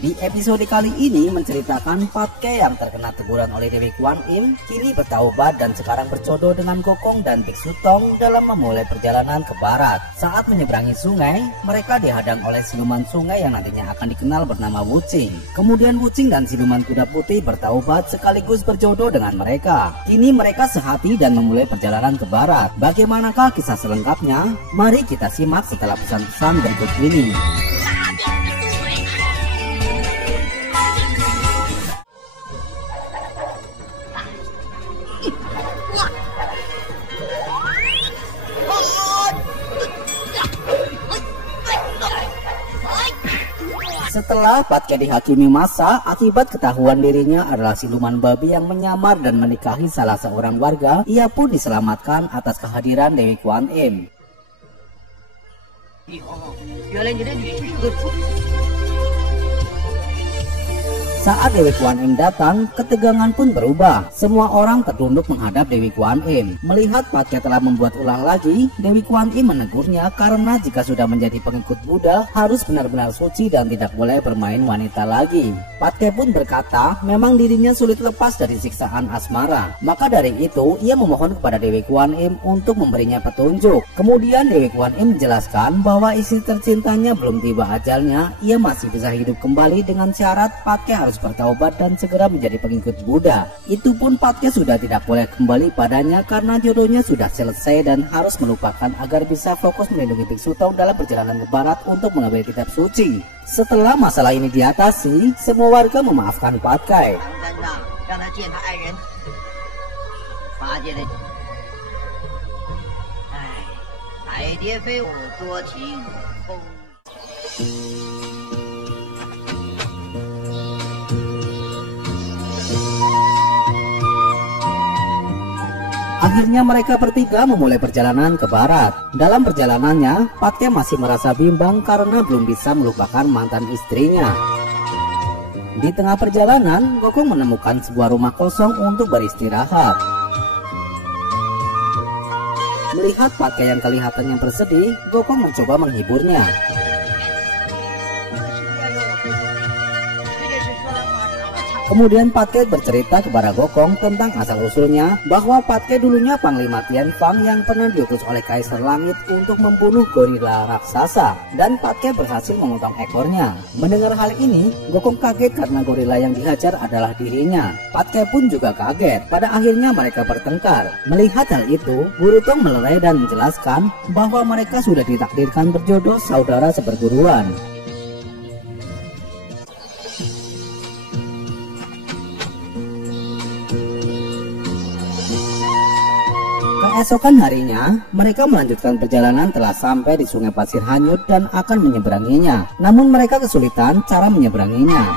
Di episode kali ini menceritakan Patke yang terkena teguran oleh Dewi Kwan Im kini bertaubat dan sekarang berjodoh dengan Gokong dan Biksu Tong dalam memulai perjalanan ke barat. Saat menyeberangi sungai, mereka dihadang oleh siluman sungai yang nantinya akan dikenal bernama Wuching. Kemudian Wuching dan siluman kuda putih bertaubat sekaligus berjodoh dengan mereka. Kini mereka sehati dan memulai perjalanan ke barat. Bagaimanakah kisah selengkapnya? Mari kita simak setelah pesan-pesan berikut ini. Setelah Patke dihakimi masa akibat ketahuan dirinya adalah siluman babi yang menyamar dan menikahi salah seorang warga, ia pun diselamatkan atas kehadiran Dewi Kwan Im. Saat Dewi Kwan Im datang, ketegangan pun berubah. Semua orang tertunduk menghadap Dewi Kwan Im. Melihat Patke telah membuat ulah lagi, Dewi Kwan Im menegurnya karena jika sudah menjadi pengikut Buddha, harus benar-benar suci dan tidak boleh bermain wanita lagi. Patke pun berkata, memang dirinya sulit lepas dari siksaan asmara. Maka dari itu, ia memohon kepada Dewi Kwan Im untuk memberinya petunjuk. Kemudian Dewi Kwan Im menjelaskan bahwa istri tercintanya belum tiba ajalnya, ia masih bisa hidup kembali dengan syarat Patke harus bertaubat dan segera menjadi pengikut Buddha. Itu pun Patke sudah tidak boleh kembali padanya karena jodohnya sudah selesai dan harus melupakan agar bisa fokus melindungi Biksu Tong dalam perjalanan ke barat untuk mengambil kitab suci. Setelah masalah ini diatasi, semua warga memaafkan Patke. Akhirnya mereka bertiga memulai perjalanan ke barat. Dalam perjalanannya, Patke masih merasa bimbang karena belum bisa melupakan mantan istrinya. Di tengah perjalanan, Gokong menemukan sebuah rumah kosong untuk beristirahat. Melihat Patke yang kelihatannya bersedih, Gokong mencoba menghiburnya. Kemudian Patke bercerita kepada Gokong tentang asal-usulnya bahwa Patke dulunya Panglima Tianfang yang pernah diutus oleh Kaisar Langit untuk membunuh gorila raksasa, dan Patke berhasil memotong ekornya. Mendengar hal ini, Gokong kaget karena gorila yang dihajar adalah dirinya. Patke pun juga kaget. Pada akhirnya mereka bertengkar. Melihat hal itu, Guru Tong melerai dan menjelaskan bahwa mereka sudah ditakdirkan berjodoh saudara seperguruan. Keesokan harinya, mereka melanjutkan perjalanan telah sampai di Sungai Pasir Hanyut dan akan menyeberanginya. Namun mereka kesulitan cara menyeberanginya.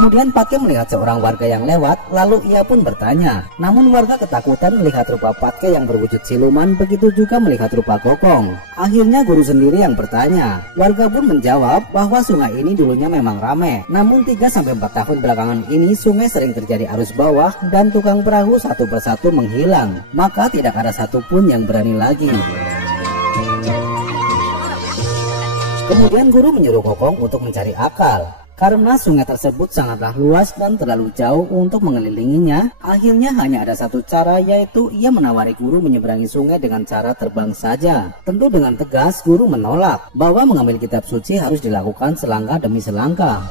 Kemudian Patke melihat seorang warga yang lewat, lalu ia pun bertanya. Namun warga ketakutan melihat rupa Patke yang berwujud siluman, begitu juga melihat rupa Gokong. Akhirnya guru sendiri yang bertanya. Warga pun menjawab bahwa sungai ini dulunya memang ramai. Namun 3-4 tahun belakangan ini sungai sering terjadi arus bawah dan tukang perahu satu persatu menghilang. Maka tidak ada satupun yang berani lagi. Kemudian guru menyuruh Gokong untuk mencari akal. Karena sungai tersebut sangatlah luas dan terlalu jauh untuk mengelilinginya, akhirnya hanya ada satu cara, yaitu ia menawari guru menyeberangi sungai dengan cara terbang saja. Tentu dengan tegas guru menolak bahwa mengambil kitab suci harus dilakukan selangkah demi selangkah.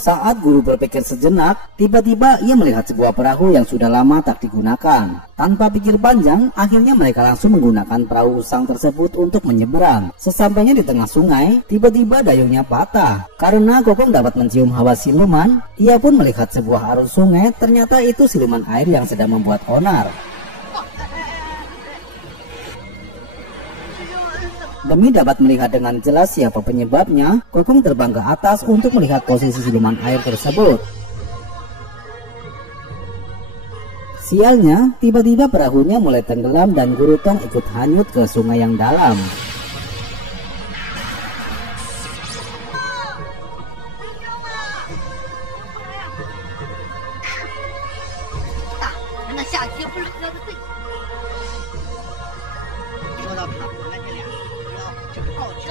Saat guru berpikir sejenak, tiba-tiba ia melihat sebuah perahu yang sudah lama tak digunakan. Tanpa pikir panjang, akhirnya mereka langsung menggunakan perahu usang tersebut untuk menyeberang. Sesampainya di tengah sungai, tiba-tiba dayungnya patah. Karena Gokong dapat mencium hawa siluman, ia pun melihat sebuah arus sungai, ternyata itu siluman air yang sedang membuat onar. Demi dapat melihat dengan jelas siapa penyebabnya, Gokong terbang ke atas untuk melihat posisi siluman air tersebut. Sialnya, tiba-tiba perahunya mulai tenggelam dan Guru Tong ikut hanyut ke sungai yang dalam.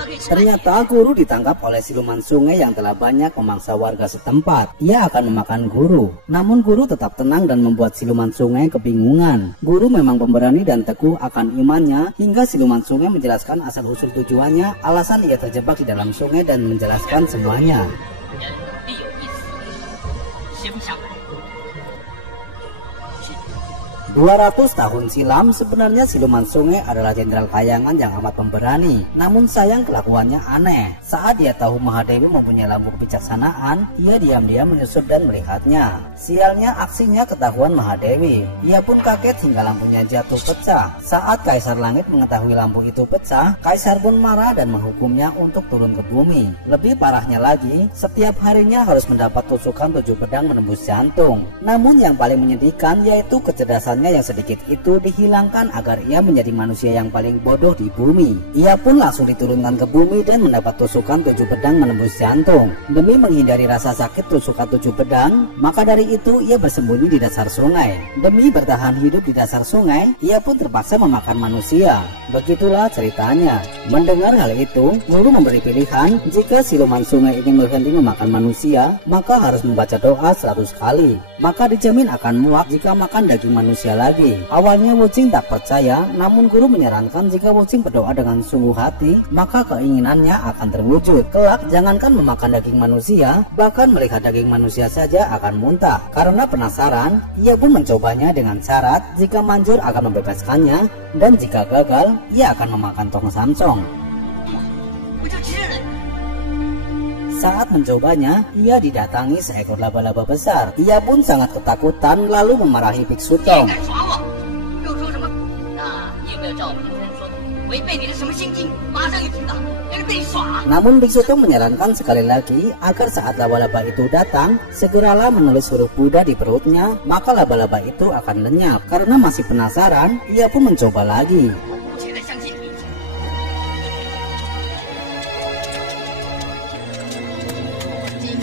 Ternyata guru ditangkap oleh siluman sungai yang telah banyak memangsa warga setempat. Ia akan memakan guru. Namun guru tetap tenang dan membuat siluman sungai kebingungan. Guru memang pemberani dan teguh akan imannya hingga siluman sungai menjelaskan asal-usul tujuannya, alasan ia terjebak di dalam sungai dan menjelaskan semuanya. 200 tahun silam sebenarnya siluman sungai adalah jenderal kayangan yang amat pemberani. Namun sayang kelakuannya aneh. Saat dia tahu Mahadewi mempunyai lampu kebijaksanaan, ia diam-diam menyusup dan melihatnya. Sialnya aksinya ketahuan Mahadewi. Ia pun kaget hingga lampunya jatuh pecah. Saat Kaisar Langit mengetahui lampu itu pecah, Kaisar pun marah dan menghukumnya untuk turun ke bumi. Lebih parahnya lagi, setiap harinya harus mendapat tusukan 7 pedang menembus jantung. Namun yang paling menyedihkan yaitu kecerdasan yang sedikit itu dihilangkan agar ia menjadi manusia yang paling bodoh di bumi. Ia pun langsung diturunkan ke bumi dan mendapat tusukan 7 pedang menembus jantung. Demi menghindari rasa sakit tusukan 7 pedang, maka dari itu ia bersembunyi di dasar sungai. Demi bertahan hidup di dasar sungai, ia pun terpaksa memakan manusia. Begitulah ceritanya. Mendengar hal itu, guru memberi pilihan, jika siluman sungai ingin berhenti memakan manusia, maka harus membaca doa 100 kali. Maka dijamin akan muak jika makan daging manusia lagi. Awalnya Wucing tak percaya, namun guru menyarankan jika Wucing berdoa dengan sungguh hati, maka keinginannya akan terwujud. Kelak jangankan memakan daging manusia, bahkan melihat daging manusia saja akan muntah. Karena penasaran, ia pun mencobanya dengan syarat jika manjur akan membebaskannya, dan jika gagal, ia akan memakan Tong Samsong. Saat mencobanya, ia didatangi seekor laba-laba besar. Ia pun sangat ketakutan lalu memarahi Biksu Tong. Namun Biksu Tong menyarankan sekali lagi agar saat laba-laba itu datang, segeralah menulis huruf Buddha di perutnya, maka laba-laba itu akan lenyap. Karena masih penasaran, ia pun mencoba lagi.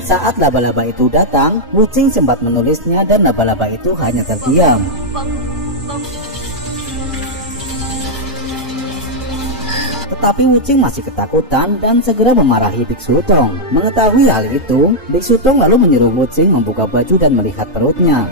Saat laba-laba itu datang, Wucing sempat menulisnya dan laba-laba itu hanya terdiam. Tetapi Wucing masih ketakutan dan segera memarahi Biksu Tong. Mengetahui hal itu, Biksu Tong lalu menyuruh Wucing membuka baju dan melihat perutnya.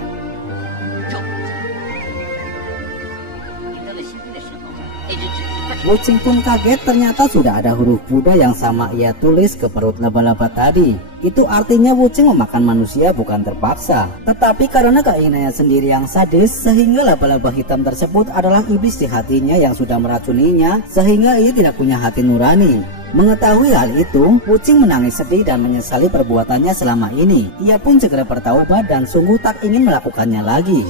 Wucing pun kaget, ternyata sudah ada huruf Buddha yang sama ia tulis ke perut laba-laba tadi. Itu artinya Wucing memakan manusia bukan terpaksa, tetapi karena keinginannya sendiri yang sadis, sehingga laba-laba hitam tersebut adalah iblis di hatinya yang sudah meracuninya, sehingga ia tidak punya hati nurani. Mengetahui hal itu, Wucing menangis sedih dan menyesali perbuatannya selama ini. Ia pun segera bertaubat dan sungguh tak ingin melakukannya lagi.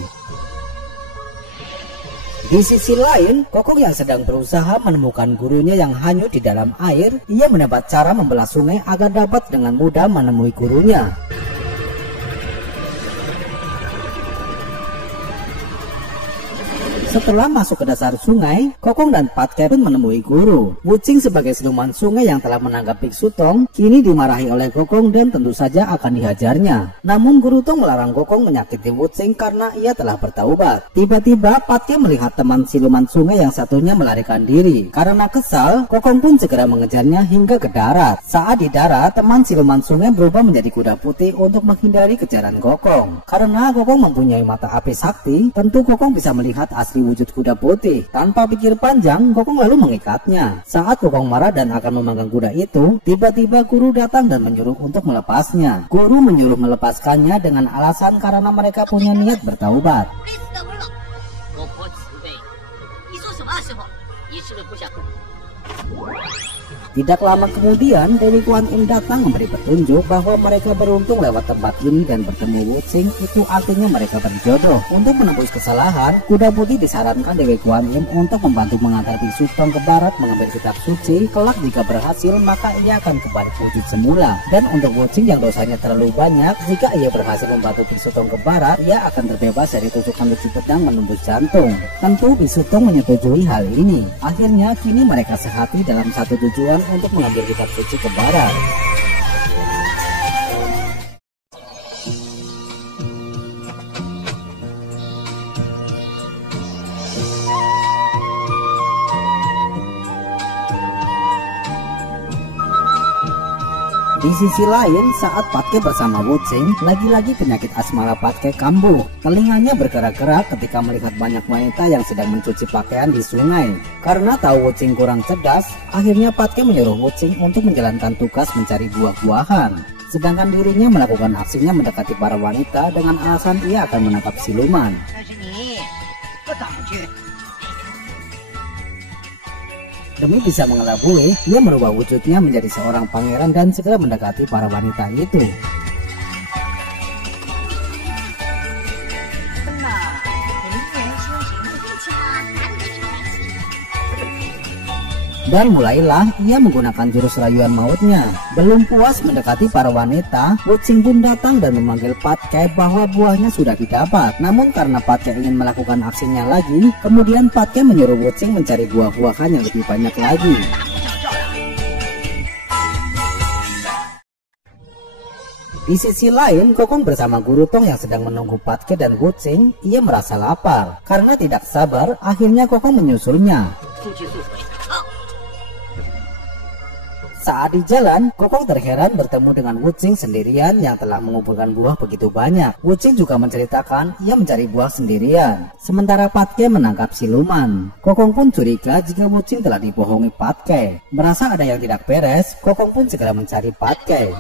Di sisi lain, Kokong yang sedang berusaha menemukan gurunya yang hanyut di dalam air, ia mendapat cara membelah sungai agar dapat dengan mudah menemui gurunya. Setelah masuk ke dasar sungai, Kokong dan Patke pun menemui guru. Wucing sebagai siluman sungai yang telah menangkap Biksu Tong, kini dimarahi oleh Kokong dan tentu saja akan dihajarnya. Namun guru Tong melarang Kokong menyakiti Wucing karena ia telah bertaubat. Tiba-tiba Patke melihat teman siluman sungai yang satunya melarikan diri. Karena kesal, Kokong pun segera mengejarnya hingga ke darat. Saat di darat, teman siluman sungai berubah menjadi kuda putih untuk menghindari kejaran Kokong. Karena Kokong mempunyai mata api sakti, tentu Kokong bisa melihat asli wujud kuda putih. Tanpa pikir panjang, Kokong lalu mengikatnya. Saat Kokong marah dan akan memanggang kuda itu, tiba-tiba guru datang dan menyuruh untuk melepasnya. Guru menyuruh melepaskannya dengan alasan karena mereka punya niat bertaubat. Tidak lama kemudian, Dewi Kuan Im datang memberi petunjuk bahwa mereka beruntung lewat tempat ini dan bertemu Wucing, itu artinya mereka berjodoh. Untuk menembus kesalahan, kuda putih disarankan Dewi Kuan Im untuk membantu mengantar Biksu Tong ke barat mengambil kitab suci. Kelak jika berhasil, maka ia akan kembali wujud semula. Dan untuk Wucing yang dosanya terlalu banyak, jika ia berhasil membantu Biksu Tong ke barat, ia akan terbebas dari tusukan 7 pedang menembus jantung. Tentu Biksu Tong menyetujui hal ini. Akhirnya kini mereka sehati dalam satu tujuan untuk mengambil kitab suci ke barat. Di sisi lain, saat Patke bersama Wuching, lagi-lagi penyakit asmara Patke kambuh. Telinganya bergerak-gerak ketika melihat banyak wanita yang sedang mencuci pakaian di sungai. Karena tahu Wuching kurang cerdas, akhirnya Patke menyuruh Wuching untuk menjalankan tugas mencari buah-buahan. Sedangkan dirinya melakukan aksinya mendekati para wanita dengan alasan ia akan menangkap siluman. Demi bisa mengelabui, ia merubah wujudnya menjadi seorang pangeran dan segera mendekati para wanita itu. Dan mulailah ia menggunakan jurus rayuan mautnya. Belum puas mendekati para wanita, Wuching pun datang dan memanggil Patke bahwa buahnya sudah didapat. Namun karena Patke ingin melakukan aksinya lagi, kemudian Patke menyuruh Wuching mencari buah-buahan yang lebih banyak lagi. Di sisi lain, Kokong bersama Guru Tong yang sedang menunggu Patke dan Wuching, ia merasa lapar. Karena tidak sabar, akhirnya Kokong menyusulnya. Saat di jalan, Kokong terheran bertemu dengan Wuching sendirian yang telah mengumpulkan buah begitu banyak. Wuching juga menceritakan ia mencari buah sendirian, sementara Patke menangkap siluman. Kokong pun curiga jika Wuching telah dibohongi Patke. Merasa ada yang tidak beres, Kokong pun segera mencari Patke.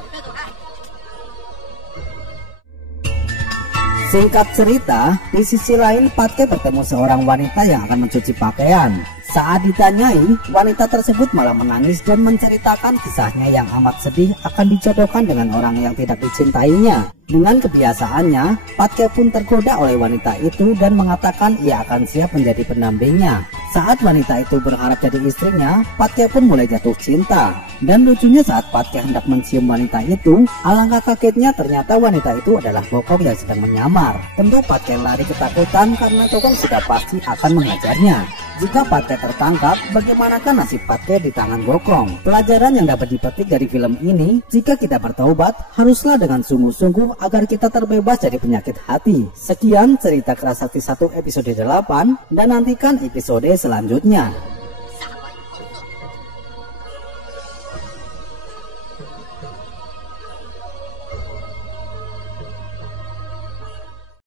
Singkat cerita, di sisi lain Patke bertemu seorang wanita yang akan mencuci pakaian. Saat ditanyai, wanita tersebut malah menangis dan menceritakan kisahnya yang amat sedih akan dijodohkan dengan orang yang tidak dicintainya. Dengan kebiasaannya, Patke pun tergoda oleh wanita itu dan mengatakan ia akan siap menjadi pendampingnya. Saat wanita itu berharap jadi istrinya, Patke pun mulai jatuh cinta. Dan lucunya saat Patke hendak mencium wanita itu, alangkah kagetnya ternyata wanita itu adalah Kokong yang sedang menyamar. Tentu Patke lari ketakutan karena Kokong sudah pasti akan menghajarnya. Jika Patke tertangkap, bagaimanakah nasib Patke di tangan Kokong? Pelajaran yang dapat dipetik dari film ini, jika kita bertaubat, haruslah dengan sungguh-sungguh agar kita terbebas dari penyakit hati. Sekian cerita Kerasakti 1 episode 8, dan nantikan episode selanjutnya.